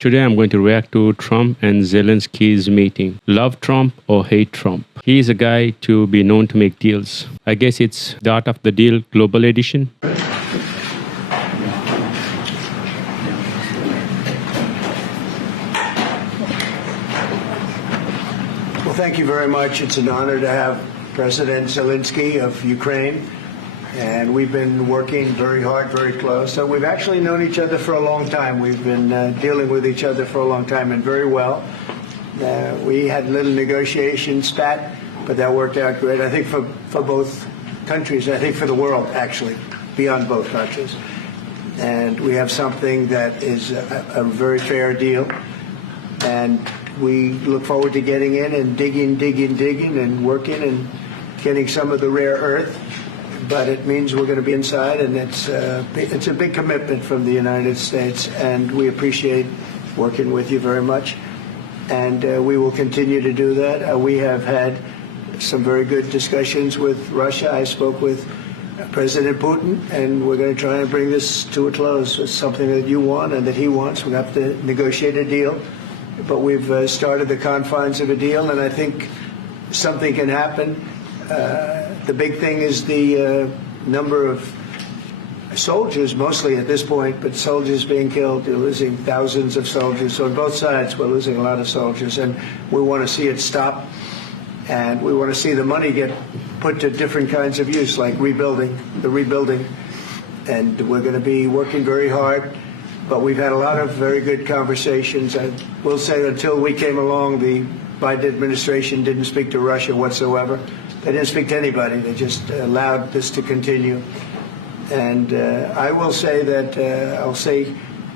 Today I'm going to react to Trump and Zelensky's meeting. Love Trump or hate Trump? He is a guy to be known to make deals. I guess it's the Art of the Deal Global Edition. Well, thank you very much. It's an honor to have President Zelenskyy of Ukraine. And we've been working very hard, very close. So we've actually known each other for a long time. We've been dealing with each other for a long time and very well. We had a little negotiation spat, but that worked out great. I think for both countries, I think for the world, actually, beyond both countries. And we have something that is a very fair deal. And we look forward to getting in and digging and working and getting some of the rare earth. But it means we're going to be inside, and it's a big commitment from the United States, and we appreciate working with you very much. And we will continue to do that. We have had some very good discussions with Russia. I spoke with President Putin, and we're going to try and bring this to a close. It's something that you want and that he wants. We'll have to negotiate a deal. But we've started the confines of a deal, and I think something can happen. The big thing is the number of soldiers, mostly at this point, but soldiers being killed. We're losing thousands of soldiers. So on both sides, we're losing a lot of soldiers, and we want to see it stop. And we want to see the money get put to different kinds of use, like rebuilding. And we're going to be working very hard. But we've had a lot of very good conversations. I will say until we came along, the Biden administration didn't speak to Russia whatsoever. They didn't speak to anybody. They just allowed this to continue. And I will say that, I'll say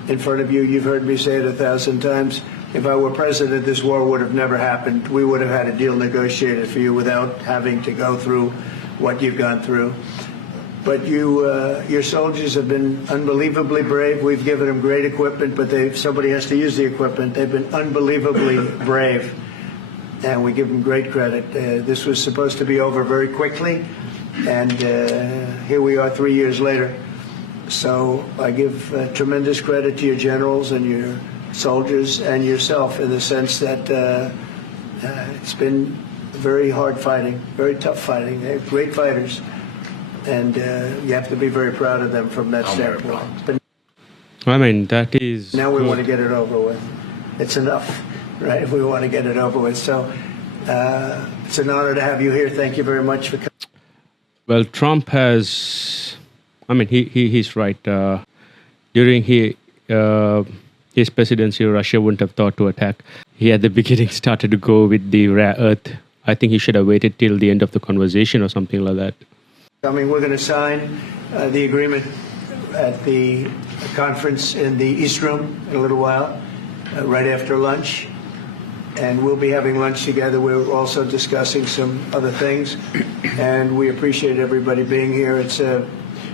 in front of you, you've heard me say it 1,000 times, if I were president, this war would have never happened. We would have had a deal negotiated for you without having to go through what you've gone through. But your soldiers have been unbelievably brave. We've given them great equipment, but somebody has to use the equipment. They've been unbelievably brave. And we give them great credit. This was supposed to be over very quickly, and here we are 3 years later. So I give tremendous credit to your generals and your soldiers and yourself in the sense that it's been very hard fighting, very tough fighting. They're great fighters, and you have to be very proud of them from that standpoint. But I mean, that is... Now we want to get it over with. It's enough. Right, if we want to get it over with. So it's an honor to have you here. Thank you very much for coming. Well, Trump has... I mean, he's right. During his presidency, Russia wouldn't have thought to attack. He, at the beginning, started to go with the rare earth. I think he should have waited till the end of the conversation or something like that. I mean, we're going to sign the agreement at the conference in the East Room in a little while, right after lunch. And we'll be having lunch together. We're also discussing some other things. And we appreciate everybody being here. It's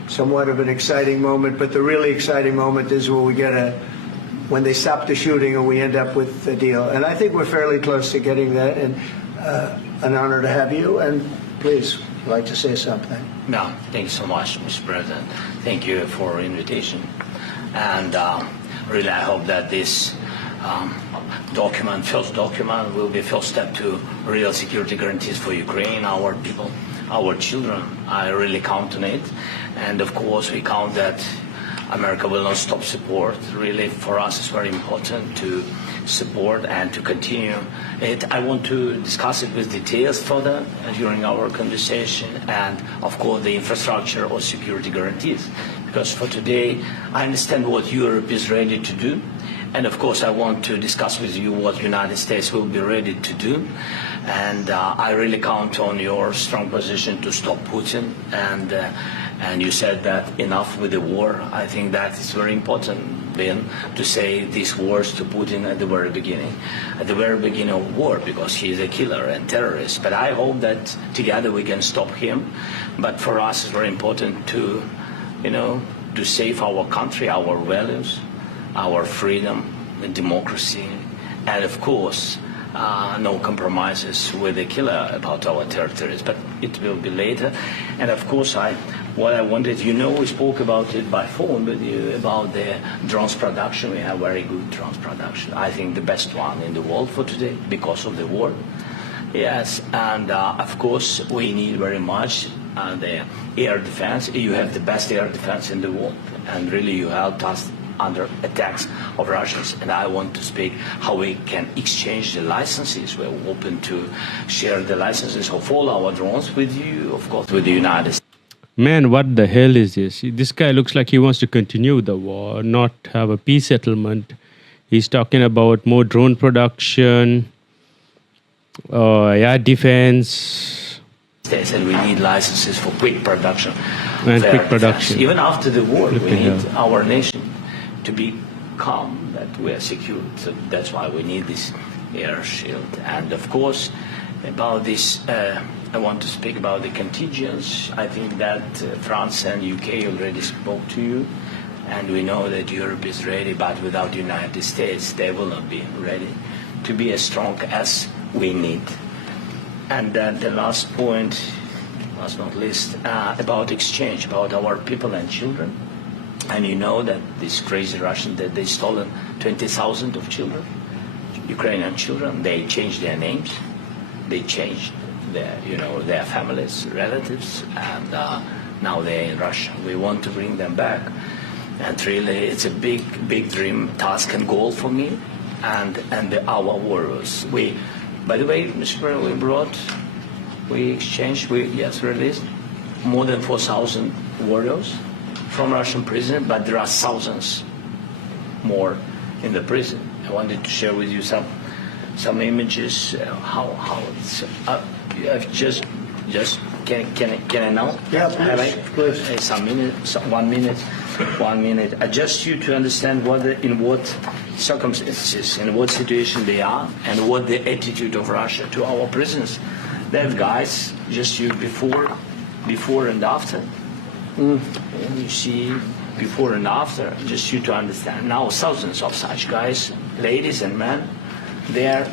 somewhat of an exciting moment. But the really exciting moment is when they stop the shooting and we end up with a deal. And I think we're fairly close to getting that. And an honor to have you. And please, if you'd like to say something. No, thank you so much, Mr. President. Thank you for the invitation. And really, I hope that this first document will be first step to real security guarantees for Ukraine, our people, our children. I really count on it. And of course, we count that America will not stop support. Really, for us, it's very important to support and to continue it. I want to discuss it with details further during our conversation, and of course, the infrastructure or security guarantees. Because for today, I understand what Europe is ready to do. And of course, I want to discuss with you what the United States will be ready to do. And I really count on your strong position to stop Putin. And you said that enough with the war. I think that is very important, Ben, to say these words to Putin at the very beginning of war, because he is a killer and terrorist. But I hope that together we can stop him. But for us, it's very important to save our country, our values, our freedom, and democracy, and of course, no compromises with the killer about our territories. But it will be later. And of course, I what I wanted, we spoke about it by phone, but about the drones production. We have very good drones production. I think the best one in the world for today because of the war. Yes, and of course we need very much the air defense. You have the best air defense in the world, and really you helped us under attacks of Russians. And I want to speak how we can exchange the licenses. We're open to share the licenses of all our drones with you, of course, with the United States. Man, what the hell is this? This guy looks like he wants to continue the war, not have a peace settlement. He's talking about more drone production, air defense. They said we need licenses for quick production. And quick production. Even after the war, we need our nation to be calm, that we are secure. So that's why we need this air shield. And of course, about this, I want to speak about the contingents. I think that France and UK already spoke to you, and we know that Europe is ready, but without the United States, they will not be ready to be as strong as we need. And then the last point, last not least, about exchange, about our people and children. And you know that these crazy Russians, that they stolen 20,000 of children, Ukrainian children. They changed their names, they changed their families, relatives, and now they're in Russia. We want to bring them back, and really, it's a big dream, task, and goal for me, and our warriors. By the way, Mr. President, we released more than 4,000 warriors from Russian prison, but there are thousands more in the prison. I wanted to share with you some images. How it's. I've just can I now? Yeah, please. One minute. I just you to understand in what circumstances, in what situation they are, and what the attitude of Russia to our prisons. They have guys just you before and after. And you see before and after, just you to understand. Now thousands of such guys, ladies and men, there,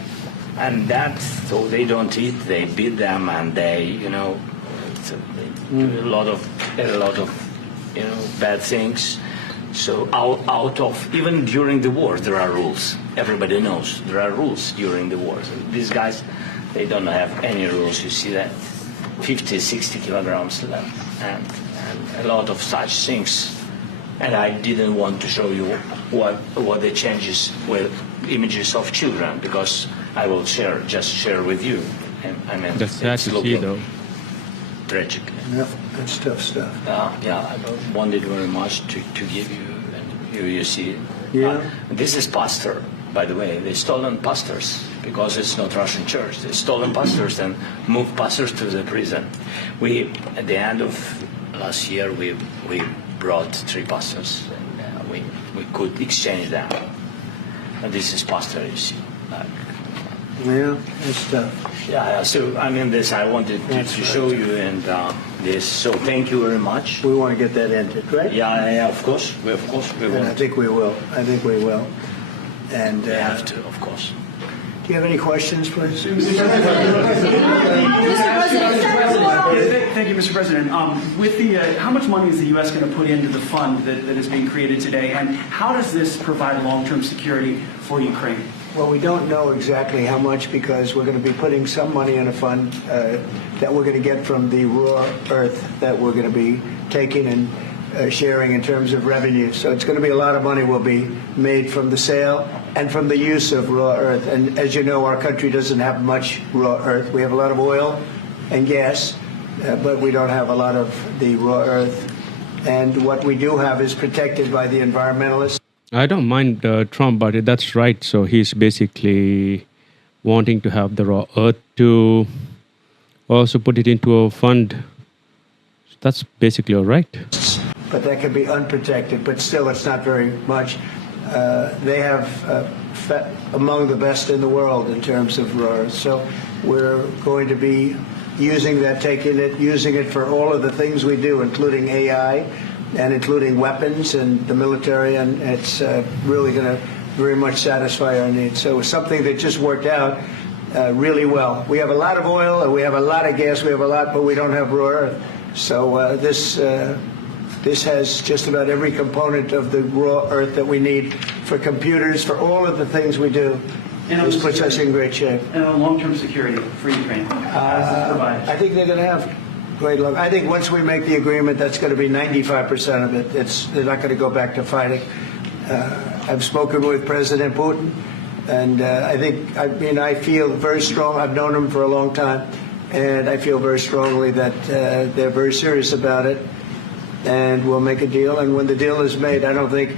and that, so they don't eat, they beat them, and they do a lot of bad things. So out of, even during the war, there are rules. Everybody knows there are rules during the war. So these guys, they don't have any rules. You see that 50, 60 kilograms left, and a lot of such things. And I didn't want to show you what the changes with images of children, because I will share with you. And I mean, that's sad to see, though. Tragic. Yeah, that's tough stuff. I wanted very much to give you, and you see. Yeah. This is pastor, by the way. They stolen pastors because it's not Russian church. They stolen pastors and moved pastors to the prison. We, at the end of last year, we brought 3 pastors, and we could exchange them. And this is pastor, you see. Yeah, that's tough. Yeah. So I mean, this I wanted to show you, and this. So thank you very much. We want to get that ended, right? Yeah. Of course, we will. And I think we will. And we have to, of course. Do you have any questions, please? Thank you, Mr. President. With the, how much money is the U.S. going to put into the fund that is being created today, and how does this provide long-term security for Ukraine? Well, we don't know exactly how much, because we're going to be putting some money in a fund that we're going to get from the raw earth that we're going to be taking and sharing in terms of revenue. So it's going to be a lot of money will be made from the sale and from the use of raw earth. And as you know, our country doesn't have much raw earth. We have a lot of oil and gas, but we don't have a lot of the raw earth. And what we do have is protected by the environmentalists. I don't mind Trump, but that's right. So he's basically wanting to have the raw earth to also put it into a fund. That's basically all right. But that can be unprotected, but still it's not very much. They have among the best in the world in terms of raw earth. So we're going to be using that, using it for all of the things we do, including AI and including weapons and the military, and it's really going to very much satisfy our needs. So it's something that just worked out really well. We have a lot of oil, and we have a lot of gas, we have a lot, but we don't have raw earth. So this has just about every component of the raw earth that we need for computers, for all of the things we do. This puts us in great shape. And on long-term security for Ukraine, how does this provide? I think they're going to have great luck. I think once we make the agreement, that's going to be 95% of it. They're not going to go back to fighting. I've spoken with President Putin, and I feel very strong. I've known him for a long time, and I feel very strongly that they're very serious about it. And we'll make a deal. And when the deal is made, I don't think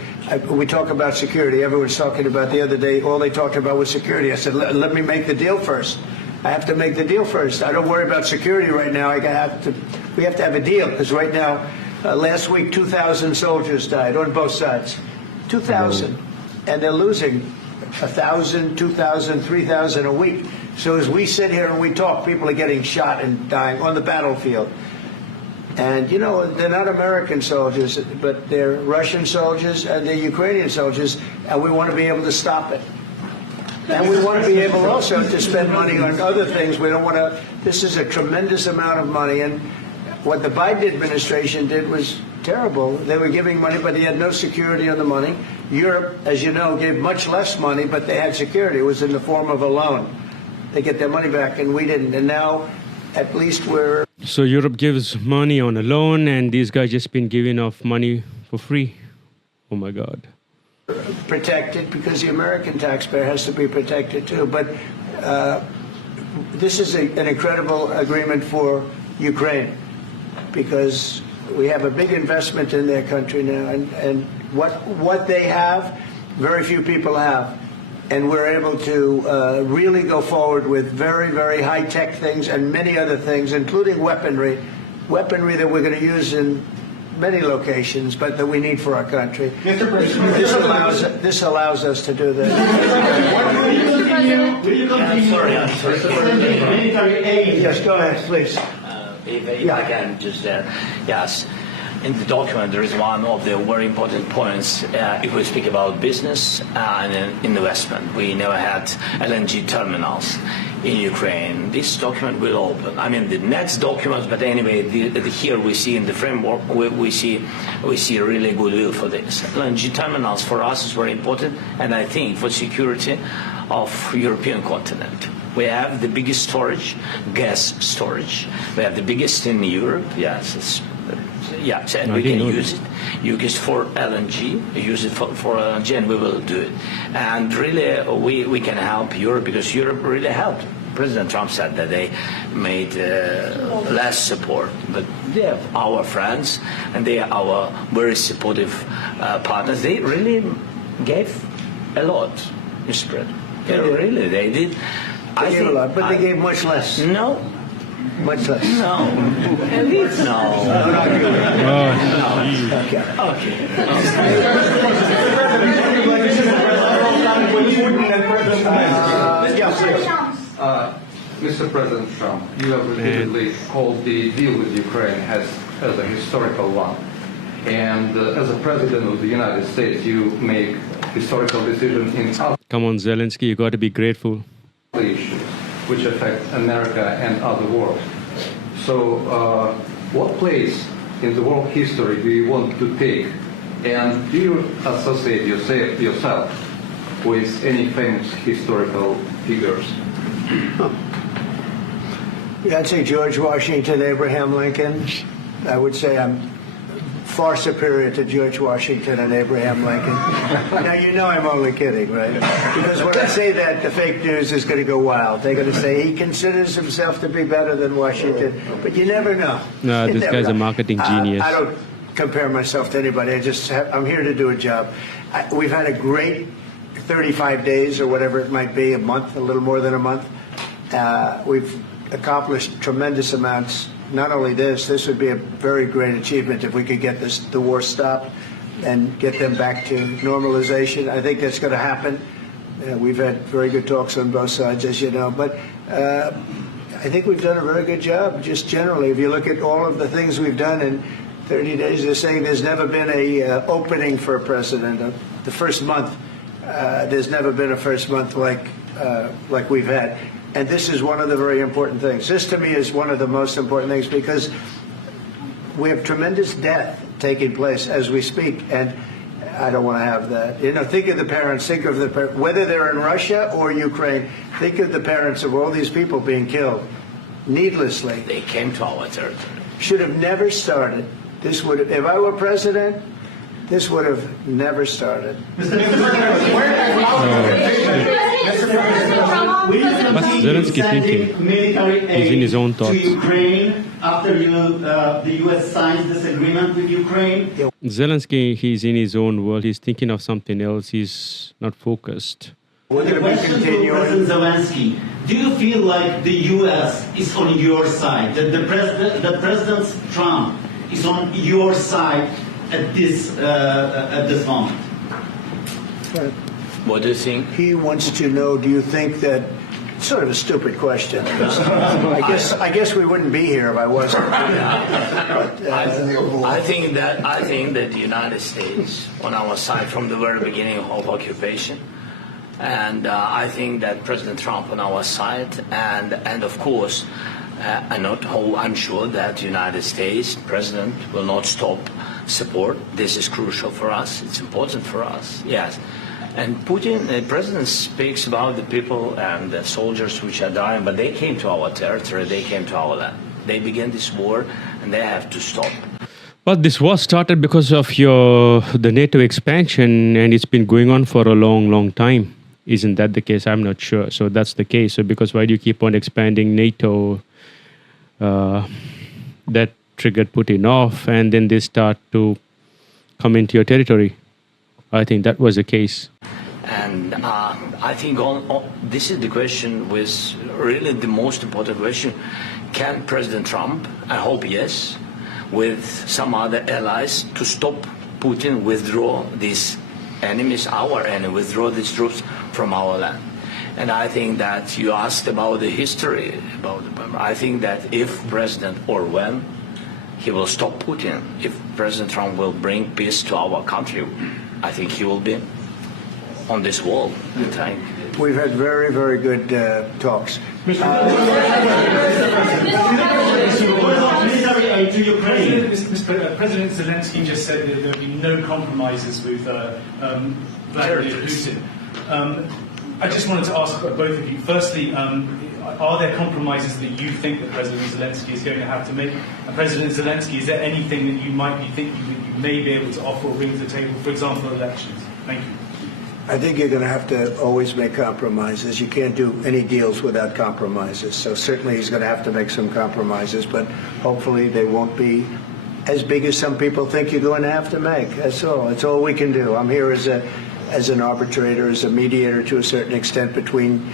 we talk about security. Everyone's talking about the other day. All they talked about was security. I said, let me make the deal first. I have to make the deal first. I don't worry about security right now. We have to have a deal because right now, last week, 2,000 soldiers died on both sides. 2,000, and they're losing 1,000, 2,000, 3,000 a week. So as we sit here and we talk, people are getting shot and dying on the battlefield. And, you know, they're not American soldiers, but they're Russian soldiers and they're Ukrainian soldiers, and we want to be able to stop it. And we want to be able also to spend money on other things. We don't want to. This is a tremendous amount of money. And what the Biden administration did was terrible. They were giving money, but they had no security on the money. Europe, as you know, gave much less money, but they had security. It was in the form of a loan. They get their money back, and we didn't. And now, at least we're... So Europe gives money on a loan, and these guys just been giving off money for free. Oh my God. Protected because the American taxpayer has to be protected too. But this is an incredible agreement for Ukraine because we have a big investment in their country now, and what they have, very few people have. And we're able to really go forward with very, very high-tech things and many other things, including weaponry that we're going to use in many locations, but that we need for our country. This allows us to do that. Yes, go ahead, please. If I can just, yes. In the document, there is one of the very important points. If we speak about business and investment, we never had LNG terminals in Ukraine. This document will open. I mean, the next document, but anyway, here we see in the framework, we see really goodwill for this. LNG terminals for us is very important, and I think for security of European continent. We have the biggest storage, gas storage. We have the biggest in Europe. Yes, yes, and we can use it. Use it for LNG. Use it for LNG, and we will do it. And really, we can help Europe because Europe really helped. President Trump said that they made less support, but they are our friends and they are our very supportive partners. They really gave a lot, Mr. President. Really, they did. They gave a lot, but they gave much less. No. Much less. No. No. Mr. President Trump, you have repeatedly called the deal with Ukraine as a historical one. And as a president of the United States, you make historical decisions in other Come on, Zelensky, you got to be grateful. issues which affect America and other world. So what place in the world history do you want to take? And do you associate yourself with any famous historical figures? Yeah, I'd say George Washington, Abraham Lincoln. I would say I'm far superior to George Washington and Abraham Lincoln. Now, you know I'm only kidding, right? Because when I say that, the fake news is going to go wild. They're going to say he considers himself to be better than Washington. But you never know. No, this guy's a marketing genius. I don't compare myself to anybody. I'm here to do a job. We've had a great 35 days or whatever it might be, a month, a little more than a month. We've accomplished tremendous amounts. Not only this would be a very great achievement if we could get the war stopped and get them back to normalization. I think that's going to happen. We've had very good talks on both sides, as you know. But I think we've done a very good job, just generally. If you look at all of the things we've done in 30 days, they're saying there's never been a opening for a president. The first month, there's never been a first month like we've had. And this is one of the very important things. This, to me, is one of the most important things because we have tremendous death taking place as we speak, and I don't want to have that. Think of the parents. Think of whether they're in Russia or Ukraine. Think of the parents of all these people being killed needlessly. They came to our territory. Should have never started. This would have, if I were president, this would have never started. What's Zelensky thinking? He's in his own thoughts. To Ukraine after the U.S. signs this agreement with Ukraine. Zelensky, he's in his own world. He's thinking of something else. He's not focused. We're going to be Question to continuing. President Zelensky: do you feel like the U.S. is on your side? That President Trump is on your side at this moment? What do you think? He wants to know, do you think that, sort of a stupid question. I guess we wouldn't be here if I wasn't. I think that the United States on our side from the very beginning of occupation, and I think that President Trump on our side, and of course, I'm sure that the United States President will not stop support. This is crucial for us. It's important for us. Yes. And Putin, the president, speaks about the people and the soldiers which are dying, but they came to our territory, they came to our land. They began this war, and they have to stop. Well, this war started because of the NATO expansion, and it's been going on for a long, long time. Isn't that the case? I'm not sure. So that's the case. So because why do you keep on expanding NATO? That triggered Putin off, and then they start to come into your territory. I think that was the case. And I think this is the question, was really the most important question. Can President Trump, I hope yes, with some other allies, to stop Putin, withdraw these enemies, our enemy, withdraw these troops from our land? And I think that you asked about the history, I think that if President, or when, he will stop Putin, if President Trump will bring peace to our country, I think he will be on this wall. We've had very, very good talks. President Zelensky just said that there will be no compromises with Vladimir Putin. I just wanted to ask both of you. Firstly, are there compromises that you think that President Zelensky is going to have to make? And President Zelensky, is there anything that you might be thinking that you may be able to offer or bring to the table, for example, elections? Thank you. I think you're going to have to always make compromises. You can't do any deals without compromises. So certainly he's going to have to make some compromises, but hopefully they won't be as big as some people think you're going to have to make. That's all. That's all we can do. I'm here as an arbitrator, as a mediator to a certain extent between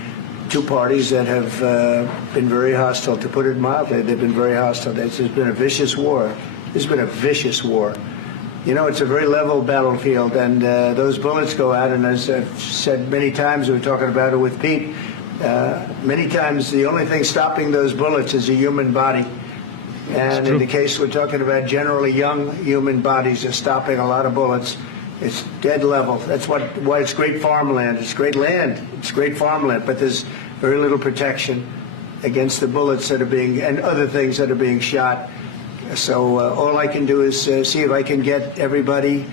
two parties that have been very hostile, to put it mildly. They've been very hostile. There's been a vicious war. There's been a vicious war. It's a very level battlefield, and those bullets go out, and as I've said many times, we were talking about it with Pete, many times the only thing stopping those bullets is a human body. And in the case we're talking about, generally young human bodies are stopping a lot of bullets. It's dead level. That's why it's great farmland. It's great land. It's great farmland, but there's very little protection against the bullets that are being, and other things that are being shot. So all I can do is see if I can get everybody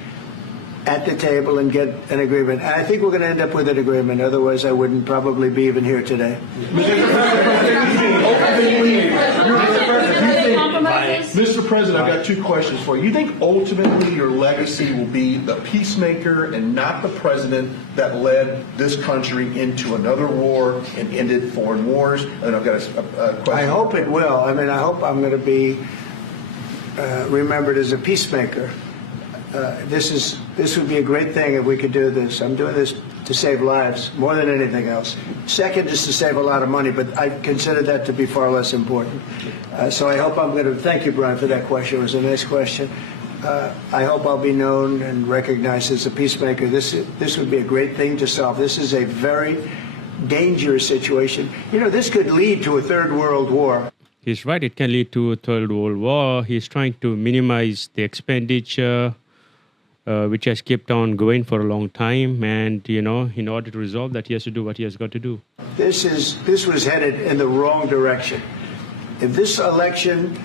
at the table and get an agreement. I think we're going to end up with an agreement. Otherwise, I wouldn't probably be even here today. Mr. President, I've got two questions for you. You think ultimately your legacy will be the peacemaker and not the president that led this country into another war and ended foreign wars? And I've got a question. I hope it will. I hope I'm going to be remembered as a peacemaker. This would be a great thing if we could do this. I'm doing this to save lives more than anything else. Second is to save a lot of money, but I consider that to be far less important. So I hope I'm going to thank you, Brian, for that question. It was a nice question. I hope I'll be known and recognized as a peacemaker. This would be a great thing to solve. This is a very dangerous situation. This could lead to a third world war. He's right. It can lead to a third world war. He's trying to minimize the expenditure, which has kept on going for a long time. And, in order to resolve that, he has to do what he has got to do. This was headed in the wrong direction. If this election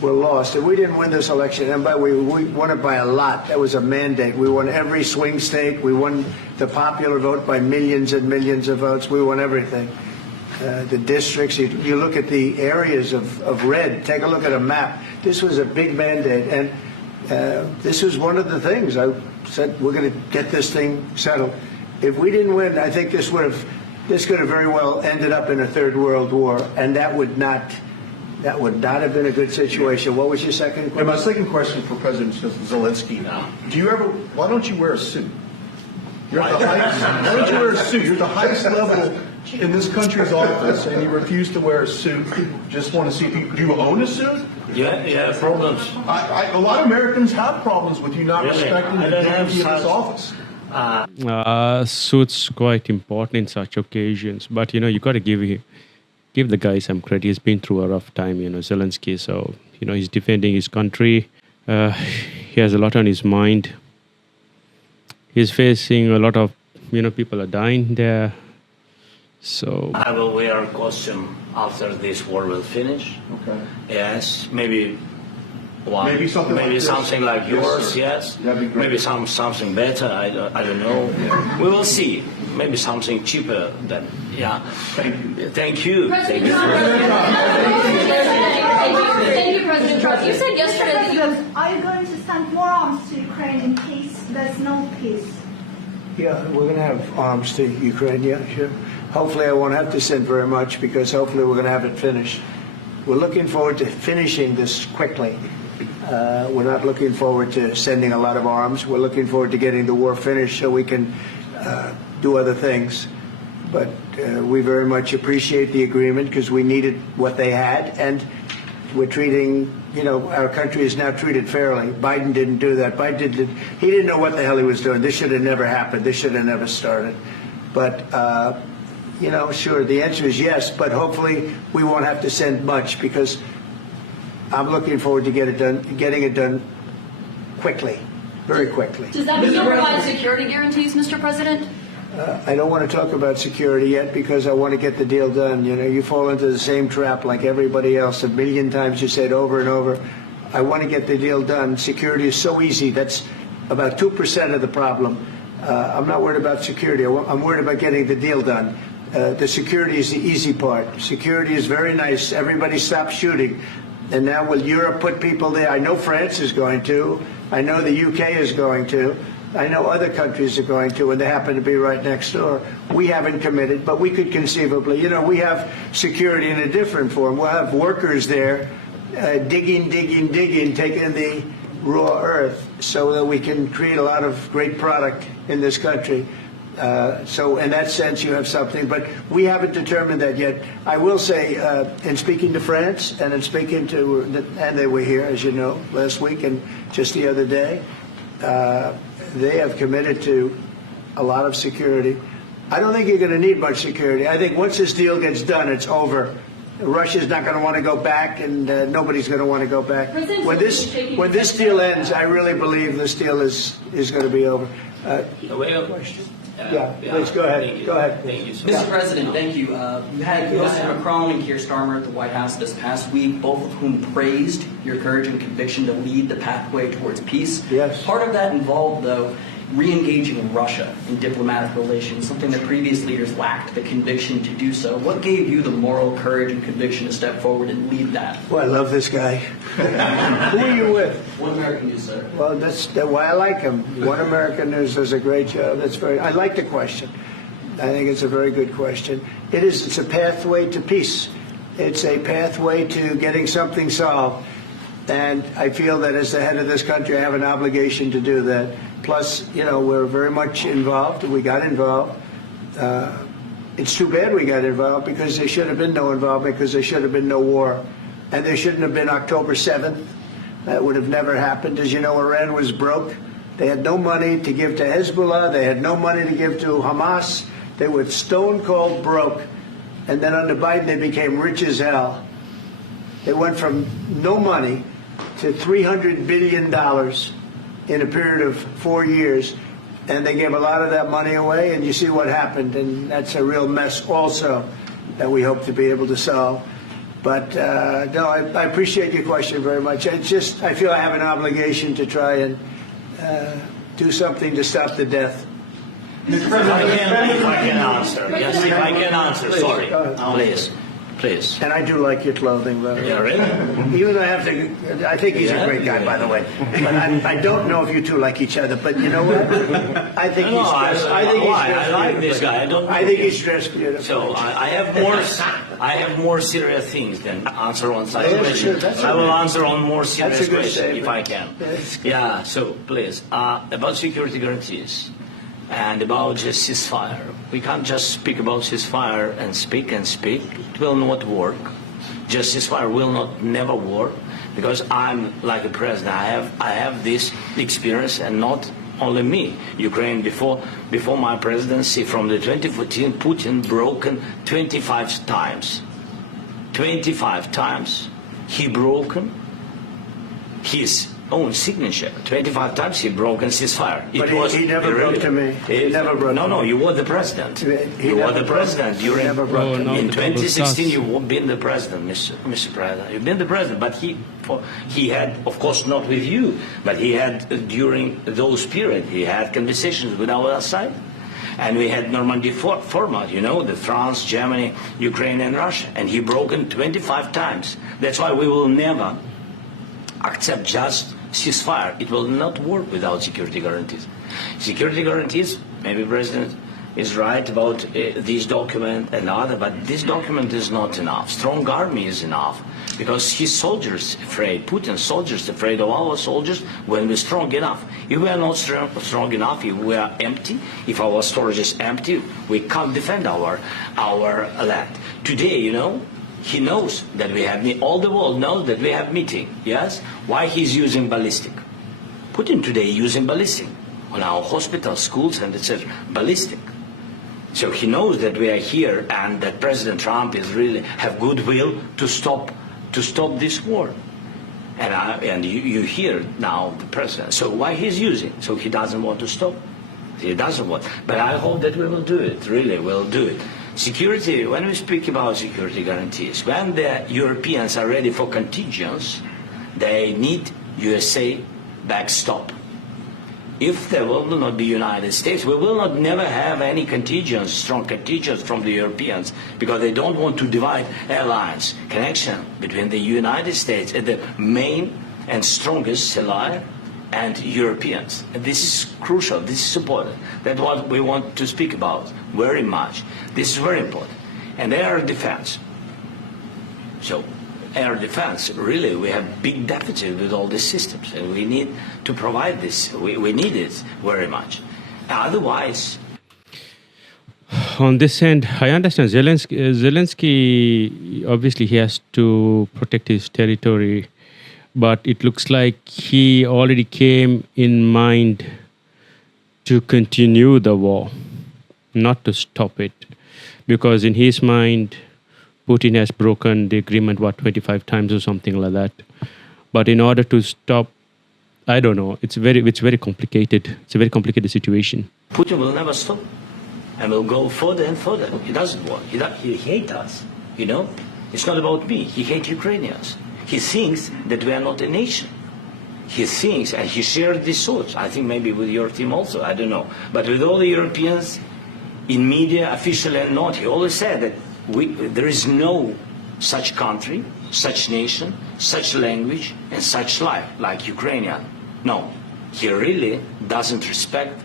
were lost. And we didn't win this election, and we won it by a lot. That was a mandate. We won every swing state. We won the popular vote by millions and millions of votes. We won everything. The districts, you look at the areas of red, take a look at a map. This was a big mandate, and this was one of the things I said, we're going to get this thing settled. If we didn't win, I think this could have very well ended up in a third world war, and that would not have been a good situation. What was your second question? And my second question for President Zelensky: why don't you wear a suit? Why don't you wear a suit? You're at the highest level in this country's office, and you refuse to wear a suit. Just want to see people. Do you own a suit? Yeah, problems. A lot of Americans have problems with you not respecting the dignity of this office. Suits quite important in such occasions, but you got to give the guy some credit. He's been through a rough time, Zelensky. So he's defending his country. He has a lot on his mind. He's facing a lot of people are dying there. So I will wear a costume after this war will finish. Okay. Yes, maybe one. Maybe something like yours. sir. Yes. That'd be great. Maybe something better. I don't know. Yeah. We will see. Maybe something cheaper than Thank you. Thank you. President Trump. Thank you, President Trump. You said yesterday that you have. Are you going to send more arms to Ukraine in case there's no peace? Yeah, we're going to have arms to Ukraine. Yeah, sure. Hopefully I won't have to send very much, because hopefully we're going to have it finished. We're looking forward to finishing this quickly. We're not looking forward to sending a lot of arms. We're looking forward to getting the war finished so we can do other things. But we very much appreciate the agreement, because we needed what they had, and we're treating, our country is now treated fairly. Biden didn't do that. He didn't know what the hell he was doing. This should have never happened. This should have never started. But sure, the answer is yes, but hopefully we won't have to send much, because I'm looking forward to getting it done quickly, very quickly. Does that mean you'll provide security guarantees, Mr. President? I don't want to talk about security yet, because I want to get the deal done. You fall into the same trap like everybody else. A million times you say it over and over. I want to get the deal done. Security is so easy. That's about 2% of the problem. I'm not worried about security. I'm worried about getting the deal done. The security is the easy part. Security is very nice. Everybody stopped shooting. And now will Europe put people there? I know France is going to. I know the UK is going to. I know other countries are going to, and they happen to be right next door. We haven't committed, but we could conceivably. We have security in a different form. We'll have workers there digging, taking the raw earth so that we can create a lot of great product in this country. So in that sense, you have something, but we haven't determined that yet. I will say, in speaking to France and in speaking to, and they were here, as you know, last week and just the other day, they have committed to a lot of security. I don't think you're going to need much security. I think once this deal gets done, it's over. Russia's not going to want to go back, and nobody's going to want to go back. When this deal ends, I really believe this deal is going to be over. Please go ahead. Go ahead. Thank you so Mr. President, thank you. You had President Macron and Keir Starmer at the White House this past week, both of whom praised your courage and conviction to lead the pathway towards peace. Yes. Part of that involved, though, re-engaging Russia in diplomatic relations, something that previous leaders lacked the conviction to do so. What gave you the moral courage and conviction to step forward and lead that? Well, I love this guy. Who are you with? One American News, sir. Well, that's why I like him. One American News does a great job. I like the question. I think it's a very good question. It's a pathway to peace. It's a pathway to getting something solved. And I feel that as the head of this country, I have an obligation to do that. Plus, we're very much involved. We got involved. It's too bad we got involved, because there should have been no involvement, because there should have been no war. And there shouldn't have been October 7th. That would have never happened. As you know, Iran was broke. They had no money to give to Hezbollah. They had no money to give to Hamas. They were stone cold broke. And then under Biden, they became rich as hell. They went from no money to $300 billion in a period of 4 years. And they gave a lot of that money away, and you see what happened. And that's a real mess also that we hope to be able to solve. But no, I appreciate your question very much. It's just I feel I have an obligation to try and do something to stop the death. If I can answer. Yes, if I can answer. Sorry. Please. Please. And I do like your clothing, though. Yeah, really? Even though I think he's a great guy, by the way. But I don't know if you two like each other. But you know what? I think he's dressed. I like this guy. I think he's dressed beautiful. So I have more serious things than answer on such questions. I will answer on more serious questions if I can. Yeah. So please, about security guarantees. And about just ceasefire. We can't just speak about ceasefire and speak and speak. It will not work. Just ceasefire will never work because I'm like a president. I have this experience, and not only me. Ukraine before my presidency, from the 2014, Putin broken 25 times. 25 times he broken his own signature. 25 times he broke a ceasefire. But he never broke to me. He never broke. No, you were the president. You were the president during. In 2016, you've been the president, Mr. President. You've been the president, but he had, of course, not with you, but he had during those periods. He had conversations with our side, and we had Normandy format. You know, the France, Germany, Ukraine, and Russia, and he broken 25 times. That's why we will never accept just ceasefire. It will not work without security guarantees. Security guarantees, maybe President is right about this document and other, but this document is not enough. Strong army is enough because his soldiers afraid, Putin's soldiers afraid of our soldiers when we're strong enough. If we are not strong enough, if we are empty, if our storage is empty, we can't defend our land. Today, you know, he knows that we have, all the world knows that we have meeting, yes? Why he's using ballistic? Putin today using ballistic on our hospitals, schools, and etc. Ballistic. So he knows that we are here and that President Trump is really have goodwill to stop this war. And you hear now the president. So why he's using? So he doesn't want to stop. He doesn't want. But I hope that we will do it. Really, we'll do it. Security, when we speak about security guarantees, when the Europeans are ready for contingents, they need USA backstop. If there will not be United States, we will not never have any contingents, strong contingents from the Europeans, because they don't want to divide alliance, connection between the United States and the main and strongest ally and Europeans. And this is crucial, this is important. That's what we want to speak about very much. This is very important. And air defense. So air defense, really, we have big deficit with all these systems, and we need to provide this. We need it very much. Otherwise... On this end, I understand Zelensky, obviously he has to protect his territory, but it looks like he already came in mind to continue the war, not to stop it. Because in his mind, Putin has broken the agreement, 25 times or something like that. But in order to stop, I don't know, it's very complicated. It's a very complicated situation. Putin will never stop and will go further and further. He doesn't want. He hates us, you know. It's not about me. He hates Ukrainians. He thinks that we are not a nation. He thinks, and he shared these thoughts, I think maybe with your team also, I don't know. But with all the Europeans, in media, officially and not, he always said that there is no such country, such nation, such language, and such life like Ukrainian. No, he really doesn't respect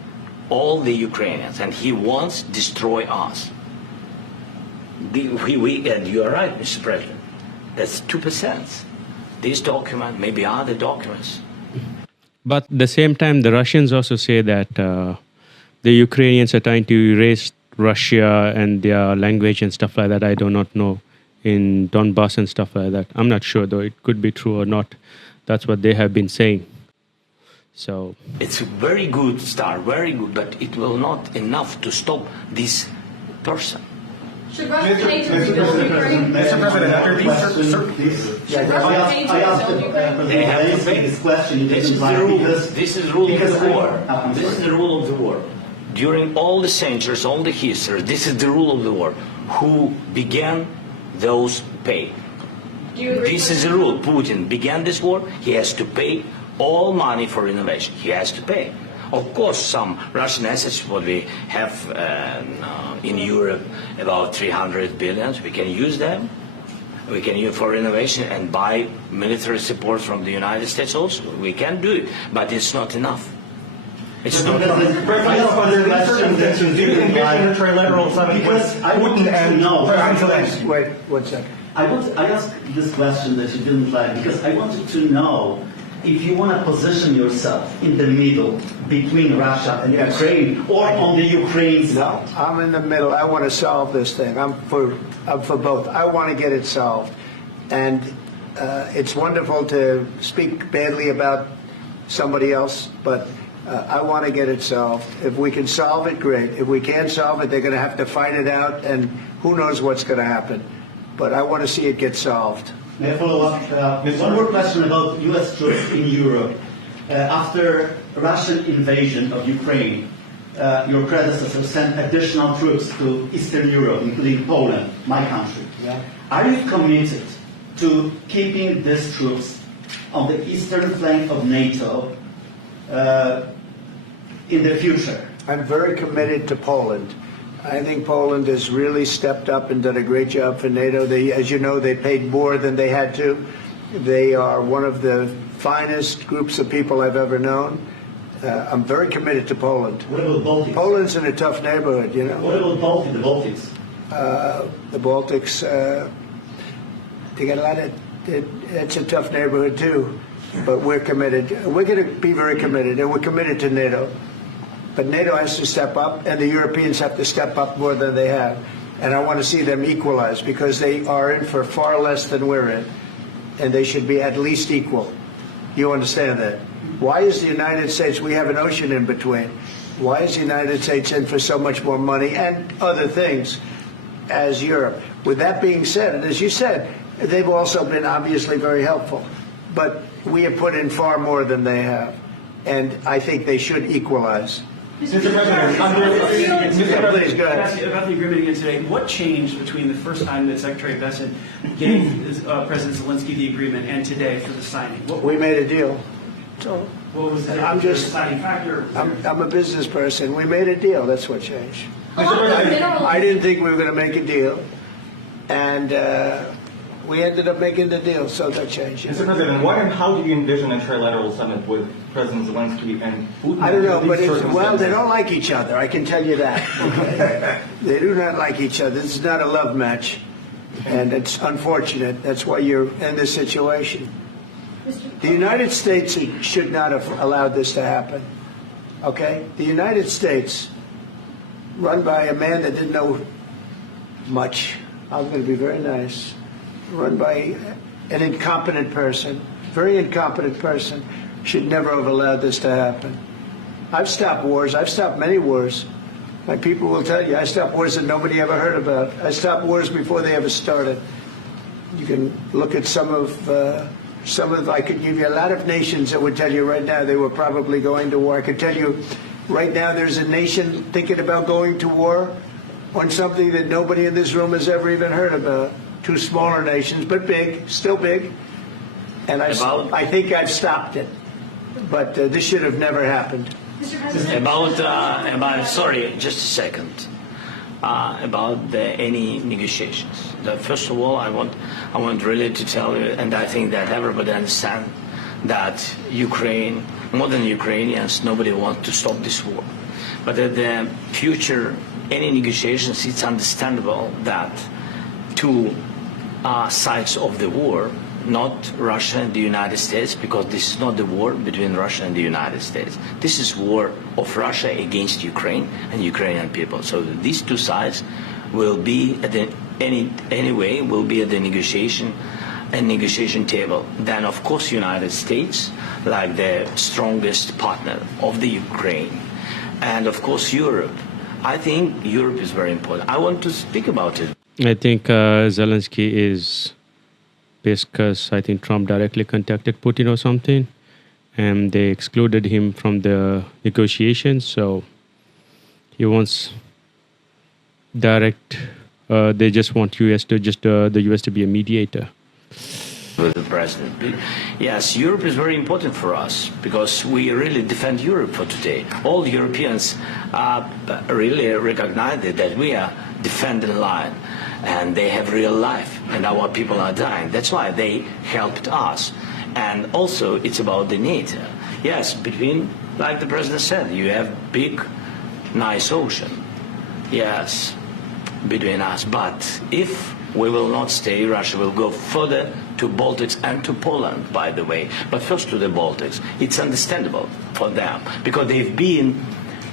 all the Ukrainians, and he wants to destroy us. And you are right, Mr. President. That's 2%. This document, maybe other documents. But at the same time, the Russians also say that the Ukrainians are trying to erase Russia and their language and stuff like that. I do not know, in Donbass and stuff like that. I'm not sure, though. It could be true or not. That's what they have been saying. So it's a very good start, very good, but it will not enough to stop this person. Should Russia pay to rebuild Ukraine? Mr. President, after these Should Russia pay to rebuild Ukraine? They have to pay. This is the rule. This is the rule of the war. This is the rule of the war. During all the centuries, all the history, this is the rule of the war. Who began, those pay. Do you agree? This is the rule. Putin began this war. He has to pay all money for innovation. He has to pay. Of course, some Russian assets, what we have in Europe, about 300 billion, we can use them. We can use for innovation and buy military support from the United States also. We can do it, but it's not enough. It's not enough. Do you envision a trilateral summit? Because I want to know. Wait 1 second. I asked this question that you didn't like because I wanted to know if you want to position yourself in the middle between Russia and Yes. Ukraine or on the Ukraine No, side. I'm in the middle. I want to solve this thing. I'm for both. I want to get it solved. And it's wonderful to speak badly about somebody else, but I want to get it solved. If we can solve it, great. If we can't solve it, they're going to have to fight it out, and who knows what's going to happen. But I want to see it get solved. May I follow up? One more question about U.S. troops in Europe. After Russian invasion of Ukraine, your predecessor sent additional troops to Eastern Europe, including Poland, my country. Yeah. Are you committed to keeping these troops on the eastern flank of NATO in the future? I'm very committed to Poland. I think Poland has really stepped up and done a great job for NATO. They, as you know, they paid more than they had to. They are one of the finest groups of people I've ever known. I'm very committed to Poland. What about Baltics? Poland's in a tough neighborhood, you know. What about the Baltics? The Baltics, they got a lot of, it's a tough neighborhood too. But we're committed. We're going to be very committed, and we're committed to NATO. But NATO has to step up, and the Europeans have to step up more than they have. And I want to see them equalize because they are in for far less than we're in, and they should be at least equal. You understand that? Why is the United States, we have an ocean in between, why is the United States in for so much more money and other things as Europe? With that being said, and as you said, they've also been obviously very helpful. But we have put in far more than they have, and I think they should equalize. Mr. President, Please, go ahead. about the agreement again today, what changed between the first time that Secretary Bessent gave President Zelensky the agreement and today for the signing? We made a deal. So What was the I'm just, deciding factor? I'm a business person. We made a deal. That's what changed. Along with mineral- I didn't think we were going to make a deal, and we ended up making the deal, so that changed. Mr. President, what and how do you envision a trilateral summit with President Zelensky and Putin? I don't know, under but these well, they circumstances? don't like each other. I can tell you that. Okay? They do not like each other. This is not a love match, and it's unfortunate. That's why you're in this situation. The United States should not have allowed this to happen. Okay? The United States, run by a man that didn't know much. I'm going to be very nice. Run by an incompetent person, very incompetent person, should never have allowed this to happen. I've stopped wars. I've stopped many wars. My people will tell you, I stopped wars that nobody ever heard about. I stopped wars before they ever started. You can look at some of, I could give you a lot of nations that would tell you right now they were probably going to war. I could tell you right now there's a nation thinking about going to war on something that nobody in this room has ever even heard about. Two smaller nations, but big, still big. And I think I've stopped it. But this should have never happened. Mr. President. About sorry, just a second. About any negotiations. First of all, I want really to tell you, and I think that everybody understands that Ukraine, more than Ukrainians, nobody wants to stop this war. But at the future, any negotiations, it's understandable that two sides of the war, not Russia and the United States, because this is not the war between Russia and the United States. This is war of Russia against Ukraine and Ukrainian people. So these two sides will be at the anyway will be at the negotiation table. Then of course United States, like the strongest partner of the Ukraine, and of course Europe. I think Europe is very important. I want to speak about it. I think Zelensky is because I think Trump directly contacted Putin or something, and they excluded him from the negotiations. So he wants direct. They just want US to the US to be a mediator. with the president. Yes, Europe is very important for us because we really defend Europe for today. All Europeans really recognize that we are defending line, and they have real life, and our people are dying. That's why they helped us. And also, it's about the need. Yes, between, like the president said, you have big, nice ocean. Yes, between us. But if we will not stay, Russia will go further to Baltics and to Poland, by the way. But first to the Baltics. It's understandable for them because they've been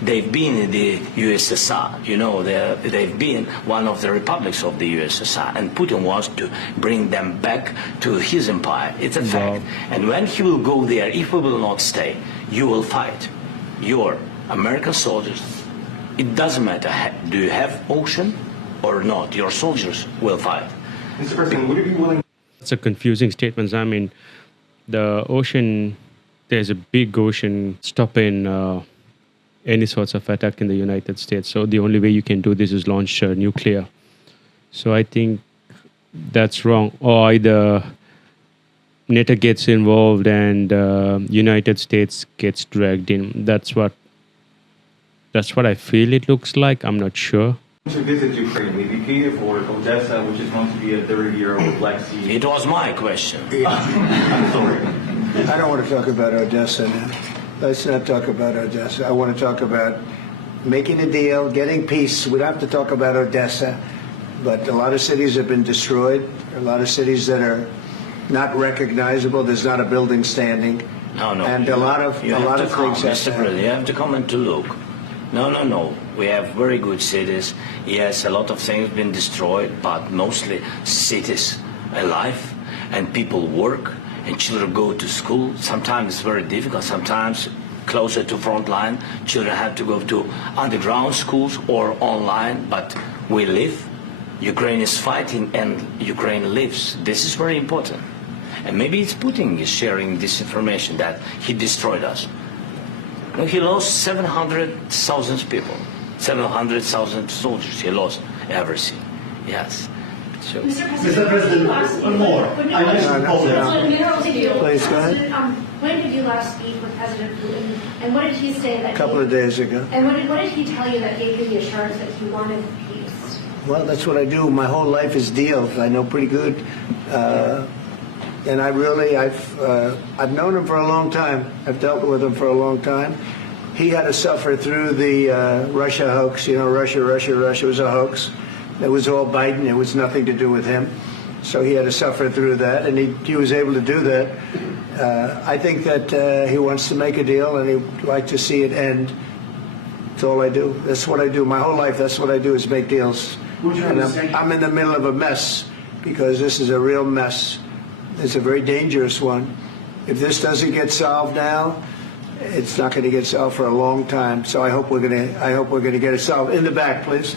in the USSR. You know, they've been one of the republics of the USSR, and Putin wants to bring them back to his empire. It's a fact. And when he will go there, if we will not stay, you will fight. Your American soldiers, it doesn't matter, do you have ocean or not, your soldiers will fight. Mr. President, would you be willing... It's a confusing statement. I mean, the ocean, there's a big ocean stopping any sorts of attack in the United States. So the only way you can do this is launch nuclear. So I think that's wrong. Or either NATO gets involved and United States gets dragged in. That's what I feel it looks like. I'm not sure. To visit Ukraine, maybe Kiev or Odessa, which is going to be a third year of Black Sea. It was my question. I'm sorry. I don't want to talk about Odessa now. Let's not talk about Odessa. I want to talk about making a deal, getting peace. We don't have to talk about Odessa, but a lot of cities have been destroyed. A lot of cities that are not recognizable. There's not a building standing. No. And a lot of things Mr. President, you have to come and to look. No. We have very good cities. Yes, a lot of things have been destroyed, but mostly cities alive, and people work, and children go to school. Sometimes it's very difficult. Sometimes closer to front line, children have to go to underground schools or online, but we live. Ukraine is fighting, and Ukraine lives. This is very important. And maybe it's Putin is sharing this information that he destroyed us. No, he lost 700,000 people, 700,000 soldiers. He lost everything. Yes. So. Mr. President, one more. I mentioned Poland. Please, go ahead. When did you last speak with President Putin, and what did he say that? A couple of days ago. And what did he tell you that gave you the assurance that he wanted peace? Well, that's what I do. My whole life is deals. I know pretty good. And I've known him for a long time. I've dealt with him for a long time. He had to suffer through the Russia hoax. You know, Russia was a hoax. It was all Biden. It was nothing to do with him. So he had to suffer through that, and he was able to do that. I think that he wants to make a deal, and he'd like to see it end. That's all I do. That's what I do. My whole life, that's what I do is make deals. And I'm in the middle of a mess because this is a real mess. It's a very dangerous one. If this doesn't get solved now, it's not going to get solved for a long time. So I hope we're going to get it solved. In the back, please.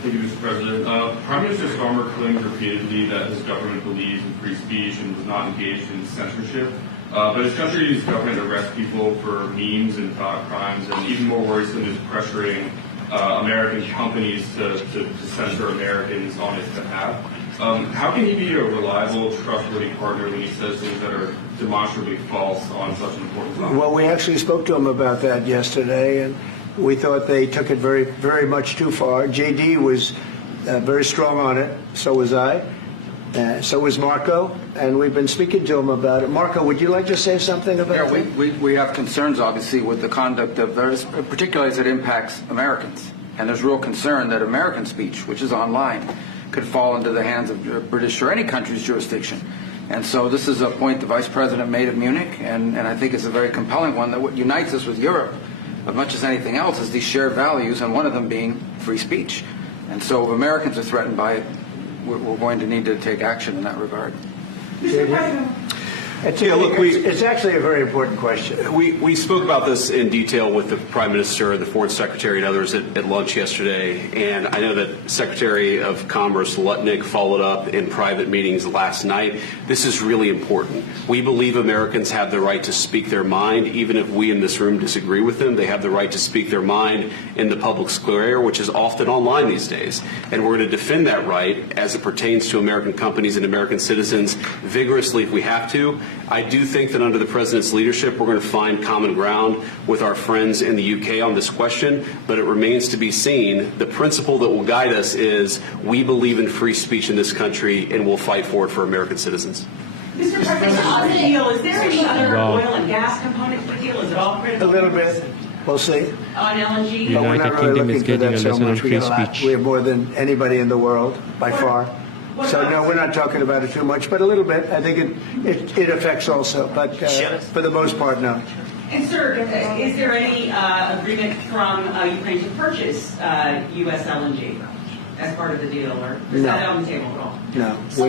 Thank you, Mr. President. Prime Minister Starmer claimed repeatedly that his government believes in free speech and was not engaged in censorship. But his country's government arrests people for memes and thought crimes, and even more worrisome is pressuring American companies to censor Americans on his behalf. How can he be a reliable, trustworthy partner when he says things that are demonstrably false on such an important topic? Well, we actually spoke to him about that yesterday, and we thought they took it very, very much too far. JD was very strong on it. So was I. So was Marco, and we've been speaking to him about it. Marco, would you like to say something about that? Yeah, we have concerns, obviously, with the conduct of those, particularly as it impacts Americans. And there's real concern that American speech, which is online, could fall into the hands of British or any country's jurisdiction. And so this is a point the Vice President made at Munich, and I think it's a very compelling one, that what unites us with Europe, as much as anything else, is these shared values, and one of them being free speech. And so if Americans are threatened by it, we're going to need to take action in that regard. Mr. President. It's actually a very important question. We spoke about this in detail with the Prime Minister, the Foreign Secretary, and others at lunch yesterday. And I know that Secretary of Commerce Lutnick followed up in private meetings last night. This is really important. We believe Americans have the right to speak their mind, even if we in this room disagree with them. They have the right to speak their mind in the public square, which is often online these days. And we're going to defend that right as it pertains to American companies and American citizens vigorously if we have to. I do think that under the President's leadership, we're going to find common ground with our friends in the UK on this question, but it remains to be seen. The principle that will guide us is we believe in free speech in this country and we'll fight for it for American citizens. Mr. President, on the deal, is there any other oil and gas component to the deal? Is it all critical? A little bit. We'll see. On LNG? But we're not really Kingdom is looking for getting that a so lesson on much. We free get a lot. speech. We have more than anybody in the world, by far. So no, we're not talking about it too much, but a little bit. I think it affects also, but for the most part, no. And sir, is there any agreement from Ukraine to purchase U.S. LNG as part of the deal, or is that on the table at all? No, we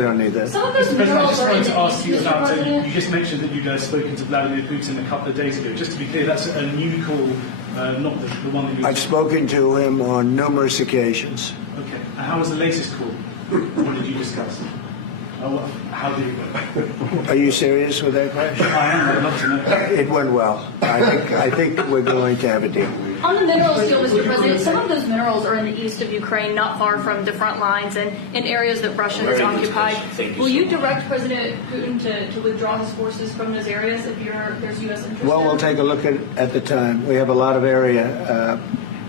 don't need that. Mr. President, I just wanted to ask you about, you just mentioned that you'd spoken to Vladimir Putin a couple of days ago. Just to be clear, that's a new call, not the one that you... I've spoken to him on numerous occasions. Okay. And how was the latest call? What did you discuss? How did it go? Are you serious with that question? I am. I'd love to know. It went well. I think we're going to have a deal. On the minerals deal, Mr. President, some of those minerals are in the east of Ukraine, not far from the front lines and in areas that Russia has occupied. Will you direct President Putin to withdraw his forces from those areas if there's U.S. interest? Well, we'll take a look at the time. We have a lot of area.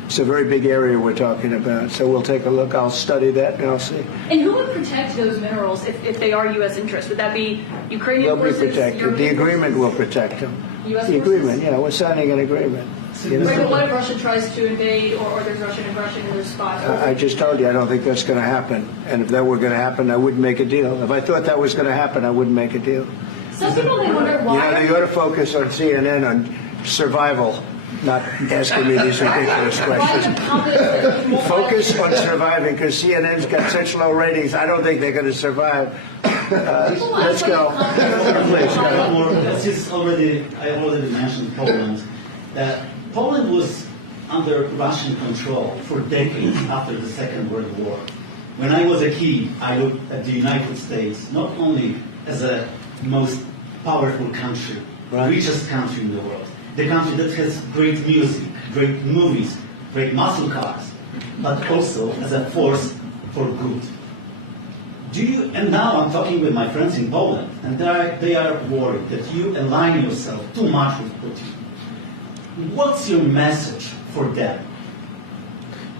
It's a very big area we're talking about, so we'll take a look. I'll study that and I'll see. And who would protect those minerals if they are U.S. interests? Would that be Ukrainian forces? They'll be protected. The agreement will protect them. U.S. The forces? agreement, yeah, we're signing an agreement. Right, but what if Russia tries to invade or there's Russian aggression in those spots? I just told you I don't think that's going to happen. And if that were going to happen, I wouldn't make a deal. If I thought that was going to happen, I wouldn't make a deal. Some people may wonder why. You ought to focus on CNN on survival, not asking me these ridiculous questions. Focus on surviving, because CNN's got such low ratings. I don't think they're going to survive. Let's go. Please, I already mentioned Poland. Poland was under Russian control for decades after the Second World War. When I was a kid, I looked at the United States not only as a most powerful country, richest country in the world, the country that has great music, great movies, great muscle cars, but also as a force for good. And now I'm talking with my friends in Poland, and they are worried that you align yourself too much with Putin. What's your message for them?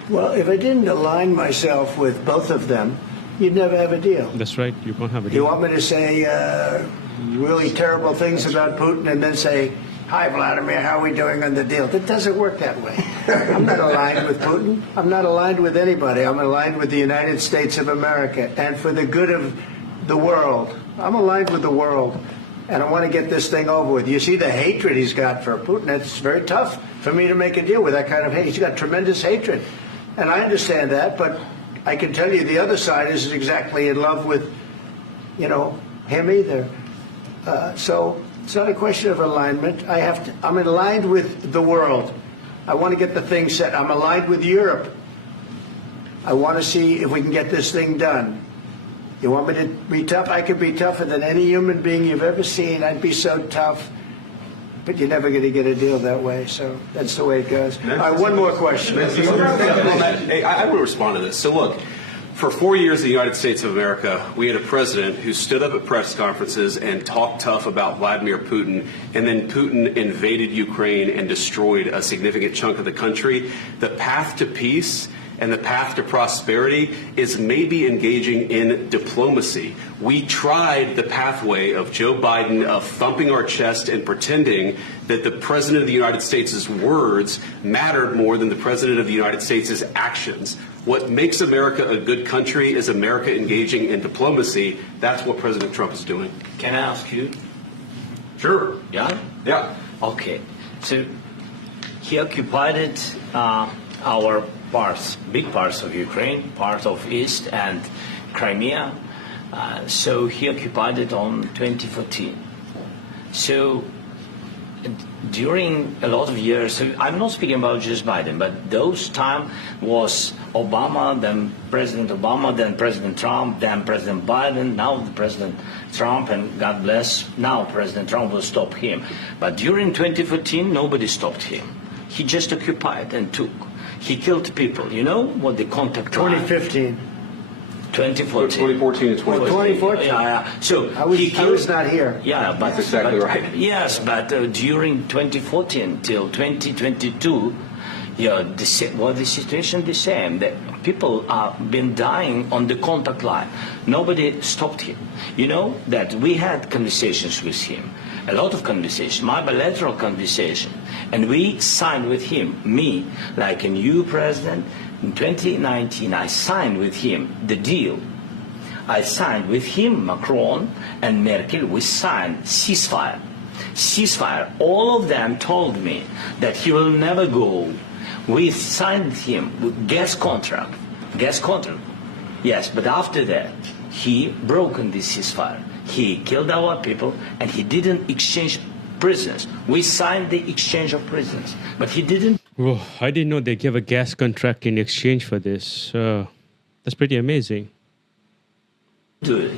Well, if I didn't align myself with both of them, you'd never have a deal. That's right. You won't have a deal. You want me to say really terrible things about Putin and then say, "Hi, Vladimir, how are we doing on the deal?" That doesn't work that way. I'm not aligned with Putin. I'm not aligned with anybody. I'm aligned with the United States of America. And for the good of the world, I'm aligned with the world. And I want to get this thing over with. You see the hatred he's got for Putin. It's very tough for me to make a deal with that kind of hate. He's got tremendous hatred. And I understand that, but I can tell you the other side isn't exactly in love with, him either. So it's not a question of alignment. I'm aligned with the world. I want to get the thing set. I'm aligned with Europe. I want to see if we can get this thing done. You want me to be tough? I could be tougher than any human being you've ever seen. I'd be so tough. But you're never going to get a deal that way. So that's the way it goes. All right, one more question. Hey, I want to respond to this. So look, for 4 years in the United States of America, we had a president who stood up at press conferences and talked tough about Vladimir Putin, and then Putin invaded Ukraine and destroyed a significant chunk of the country. The path to peace and the path to prosperity is maybe engaging in diplomacy. We tried the pathway of Joe Biden of thumping our chest and pretending that the President of the United States' words mattered more than the President of the United States' actions. What makes America a good country is America engaging in diplomacy. That's what President Trump is doing. Can I ask you? Sure. Yeah? Yeah. Okay. So he occupied our big parts of Ukraine, part of East and Crimea. So he occupied it on 2014. So during a lot of years, so I'm not speaking about just Biden, but those time was Obama, then President Obama, then President Trump, then President Biden, now President Trump, and God bless, now President Trump will stop him. But during 2014, nobody stopped him. He just occupied and took. He killed people. You know what the contact line? 2015. 2014. 2014 and 2014. 2014. Yeah. So I was not here. Yeah, but that's exactly right. Yes, but during 2014 till 2022, the situation the same. The people have been dying on the contact line. Nobody stopped him. You know that we had conversations with him, a lot of conversations, my bilateral conversation, and we signed with him, me, like a new president. In 2019, I signed with him the deal. I signed with him, Macron and Merkel, we signed ceasefire. Ceasefire. All of them told me that he will never go. We signed him with gas contract. Gas contract. Yes, but after that, he broken this ceasefire. He killed our people and he didn't exchange prisoners. We signed the exchange of prisoners, but he didn't. Whoa, I didn't know they gave a gas contract in exchange for this. That's pretty amazing. Do it.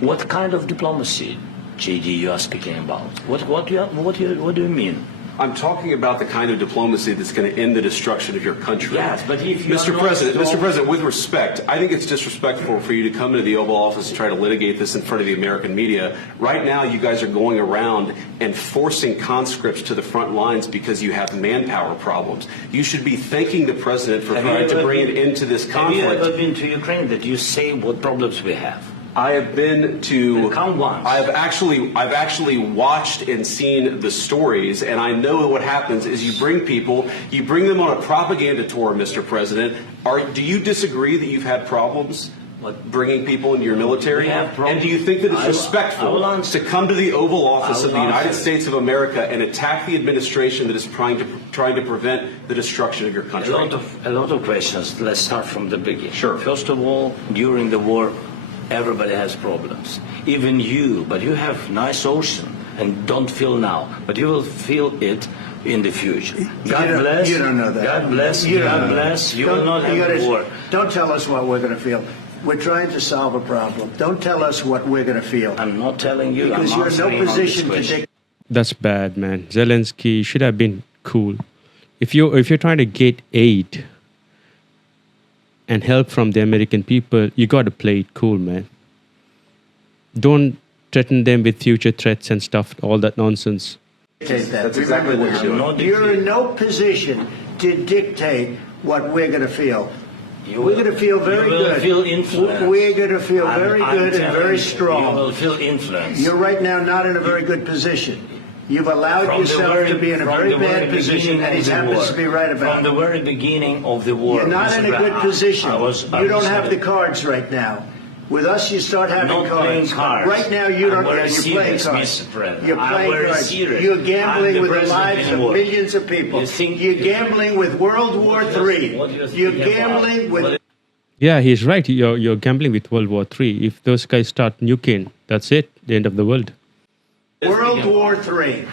What kind of diplomacy, JD, you are speaking about? What do you mean? I'm talking about the kind of diplomacy that's going to end the destruction of your country. Yes, but if you Mr. President, with respect, I think it's disrespectful for you to come into the Oval Office and try to litigate this in front of the American media. Right now, you guys are going around and forcing conscripts to the front lines because you have manpower problems. You should be thanking the President for trying to bring it into this conflict. Have you ever been to Ukraine that you say what problems we have? I have been to. Count once. I've actually watched and seen the stories, and I know what happens is you bring them on a propaganda tour, Mr. President. Do you disagree that you've had problems bringing people into your military? And do you think that it's respectful to come to the Oval Office of the United States of America and attack the administration that is trying to prevent the destruction of your country? A lot of questions. Let's start from the beginning. Sure. First of all, during the war, everybody has problems. Even you, but you have nice ocean and don't feel now, but you will feel it in the future. God bless. You don't know that. God bless. God bless. You will not have war. Don't tell us what we're going to feel. We're trying to solve a problem. Don't tell us what we're going to feel. I'm not telling you. Because I'm you're in no position to take. That's bad, man. Zelensky should have been cool. If you're trying to get aid and help from the American people, you got to play it cool, man. Don't threaten them with future threats and stuff, all that nonsense. That's exactly what you're doing. You're in no position to dictate what we're going to feel. We're going to feel very good. You will feel influence. We're going to feel very good and very strong. You will feel influence. You're right now not in a very good position. You've allowed yourself to be in a very bad position, and he happens to be right about it. From the very beginning of the war. You're not in a good position. You don't have the cards right now. With us, you start having cards. Right now, you don't. You're playing cards. You're playing cards. You're gambling with the lives of millions of people. You're gambling with World War III. You're gambling with. Yeah, he's right. You're gambling with World War III. If those guys start nuking, that's it. The end of the world. World War III.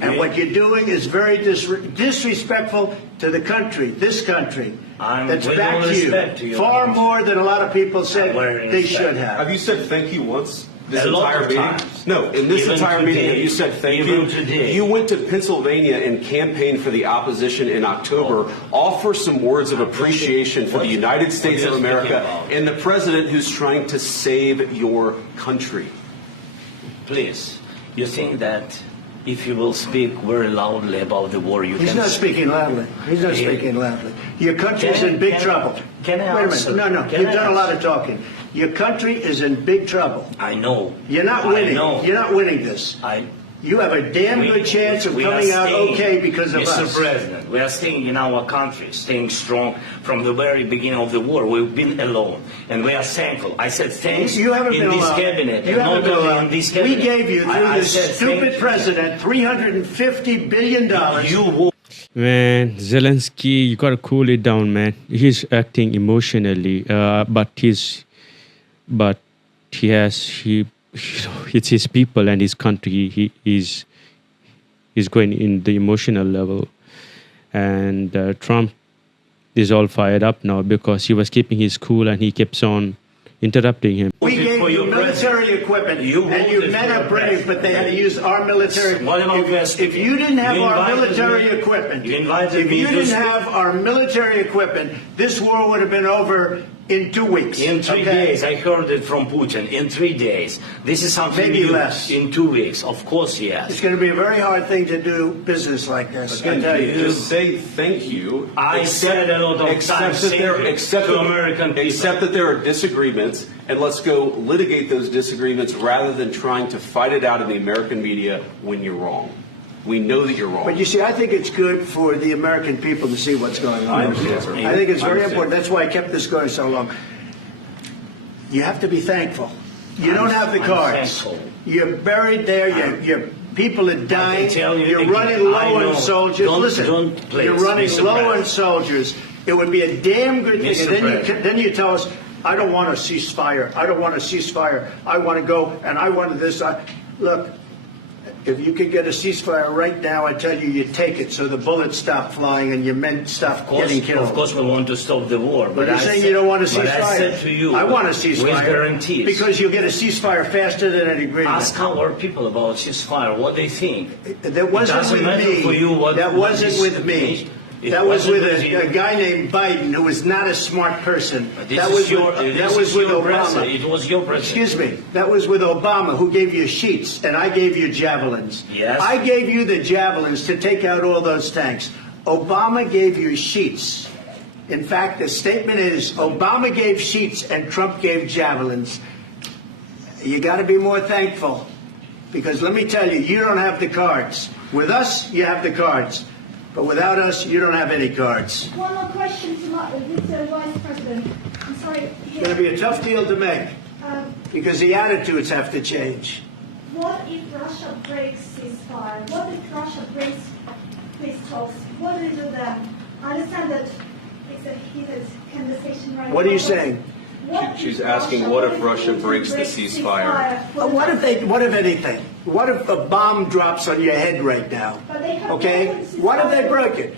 And what you're doing is very disrespectful to the country, this country, that's backed you far more than a lot of people said they should have. Have you said thank you once? This A lot entire of meeting? times. No, in this Even entire meeting, today. have you said thank Even you? today. You went to Pennsylvania and campaigned for the opposition in October. Offer some words of appreciation for the United States of America and the president who's trying to save your country. Please, you think that if you will speak very loudly about the war, you He's can... not speaking loudly. He's not speaking loudly. Your country's in big trouble. Can I Wait a answer? minute. No. You've done a lot of talking. Your country is in big trouble. I know. You're not winning. I know. You're not winning this. You have a damn good chance of coming out okay because of us. Mr. President, we are staying in our country, staying strong from the very beginning of the war. We've been alone, and we are thankful. I said thanks You haven't in been this alone. cabinet. You haven't been not only alone. in this cabinet. We gave you, through I this said stupid thank president, $350 billion. Man, Zelensky, you gotta cool it down, man. He's acting emotionally, but it's his people and his country. He's going in the emotional level, and Trump is all fired up now because he was keeping his cool and he keeps on interrupting him. We gave you military equipment, and you men are brave, but they had to use our military. If you didn't have our military equipment, this war would have been over in 2 weeks. In 3 days, I heard it from Putin. In 3 days, this is something maybe new. less. In 2 weeks, of course, yes. It's going to be a very hard thing to do business like this. I tell you. Just say thank you. I said a lot of times to American people. Accept that there are disagreements, and let's go litigate those disagreements rather than trying to fight it out in the American media when you're wrong. We know that you're wrong. But you see, I think it's good for the American people to see what's going on. I think it's very important. That's why I kept this going so long. You have to be thankful. You don't have the cards. You're buried there. Your people are dying. You're running low on soldiers. Listen, you're running low on soldiers. It would be a damn good thing. And then you tell us, I don't want a ceasefire. I don't want a ceasefire. I want to go, and I want this. Look. If you could get a ceasefire right now, I tell you, you take it so the bullets stop flying and your men stop getting killed. Of course, we want to stop the war. But you're saying you don't want a ceasefire. But I said to you, I want a ceasefire. With guarantees. Because you'll get a ceasefire faster than an agreement. Ask our people about ceasefire, what they think. That wasn't with me. That wasn't with me. That was with a guy named Biden, who was not a smart person. That was with Obama. It was your president. Excuse me. That was with Obama, who gave you sheets, and I gave you javelins. Yes. I gave you the javelins to take out all those tanks. Obama gave you sheets. In fact, the statement is Obama gave sheets and Trump gave javelins. You got to be more thankful, because let me tell you, you don't have the cards. With us, you have the cards. But without us, you don't have any cards. One more question to the Vice President. I'm sorry. It's going to be a tough deal to make because the attitudes have to change. What if Russia breaks ceasefire? What if Russia breaks peace talks? What do you do then? I understand that it's a heated conversation right now. What are you saying? She's asking, what if Russia breaks the ceasefire? What if anything? What if a bomb drops on your head right now? Okay? What if they broke it?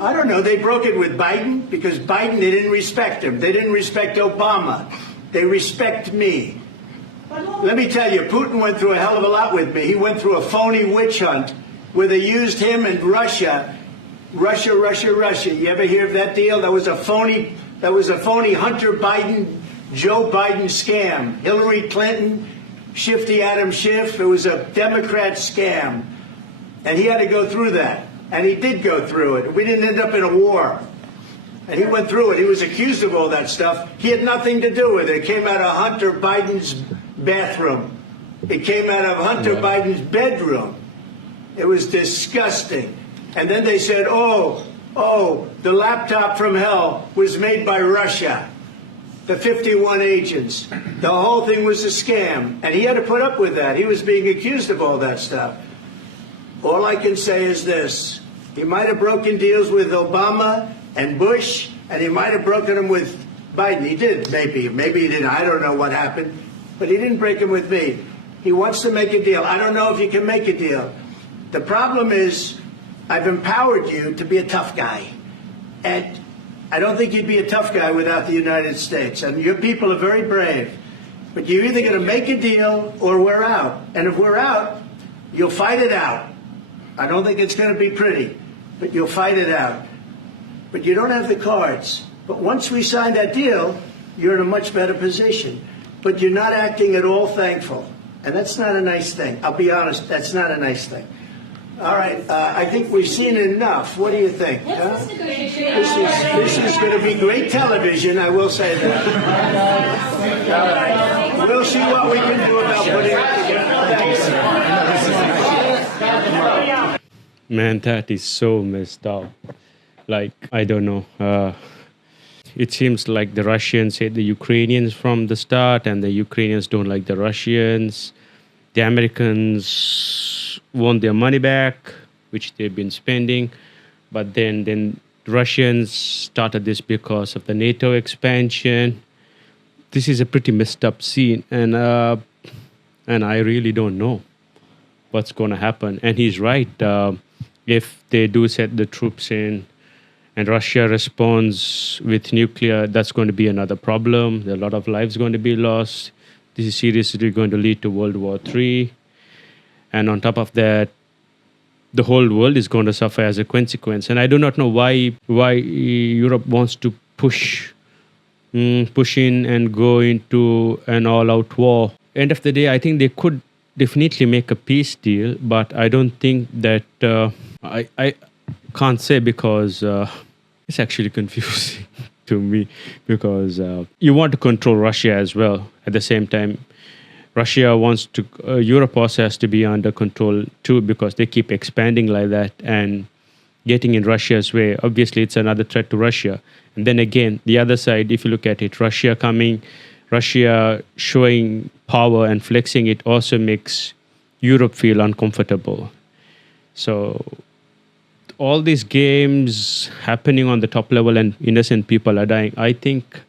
I don't know. They broke it with Biden because Biden, they didn't respect him. They didn't respect Obama. They respect me. Let me tell you, Putin went through a hell of a lot with me. He went through a phony witch hunt where they used him and Russia. Russia. You ever hear of that deal? That was a phony Hunter Biden, Joe Biden scam. Hillary Clinton, Shifty Adam Schiff. It was a Democrat scam. And he had to go through that. And he did go through it. We didn't end up in a war. And he went through it. He was accused of all that stuff. He had nothing to do with it. It came out of Hunter Biden's bathroom. It came out of Hunter Biden's bedroom. It was disgusting. And then they said, oh, the laptop from hell was made by Russia. The 51 agents. The whole thing was a scam. And he had to put up with that. He was being accused of all that stuff. All I can say is this. He might have broken deals with Obama and Bush, and he might have broken them with Biden. He did, maybe. Maybe he didn't. I don't know what happened. But he didn't break them with me. He wants to make a deal. I don't know if you can make a deal. The problem is I've empowered you to be a tough guy. And I don't think you'd be a tough guy without the United States. And your people are very brave. But you're either going to make a deal or we're out. And if we're out, you'll fight it out. I don't think it's going to be pretty, but you'll fight it out. But you don't have the cards. But once we sign that deal, you're in a much better position. But you're not acting at all thankful. And that's not a nice thing. I'll be honest, that's not a nice thing. All right, I think we've seen enough. What do you think? This is going to be great television, I will say that. All right. We'll see what we can do about putting it together. Thanks. Man, that is so messed up. Like, I don't know. It seems like the Russians hate the Ukrainians from the start, and the Ukrainians don't like the Russians. The Americans want their money back, which they've been spending. But then the Russians started this because of the NATO expansion. this is a pretty messed up scene, and I really don't know what's going to happen. And he's right. If they do set the troops in, and Russia responds with nuclear, that's going to be another problem. There are a lot of lives going to be lost. This is seriously going to lead to World War III. And on top of that, the whole world is going to suffer as a consequence. And I do not know why Europe wants to push in and go into an all-out war. End of the day, I think they could definitely make a peace deal, but I don't think that I can't say, because it's actually confusing to me, because you want to control Russia as well. At the same time, Russia wants to, Europe also has to be under control too, because they keep expanding like that and getting in Russia's way. Obviously, it's another threat to Russia. And then again, the other side, if you look at it, Russia showing power and flexing it also makes Europe feel uncomfortable. So all these games happening on the top level and innocent people are dying. I think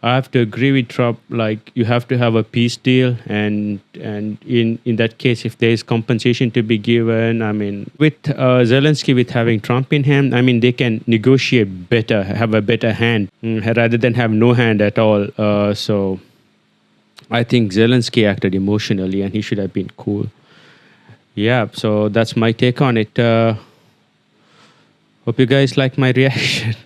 I have to agree with Trump. Like, you have to have a peace deal, and in that case, if there is compensation to be given, I mean, with Zelensky, with having Trump in hand, I mean, they can negotiate better, have a better hand, rather than have no hand at all. So I think Zelensky acted emotionally, and he should have been cool. Yeah, so that's my take on it. Hope you guys like my reaction.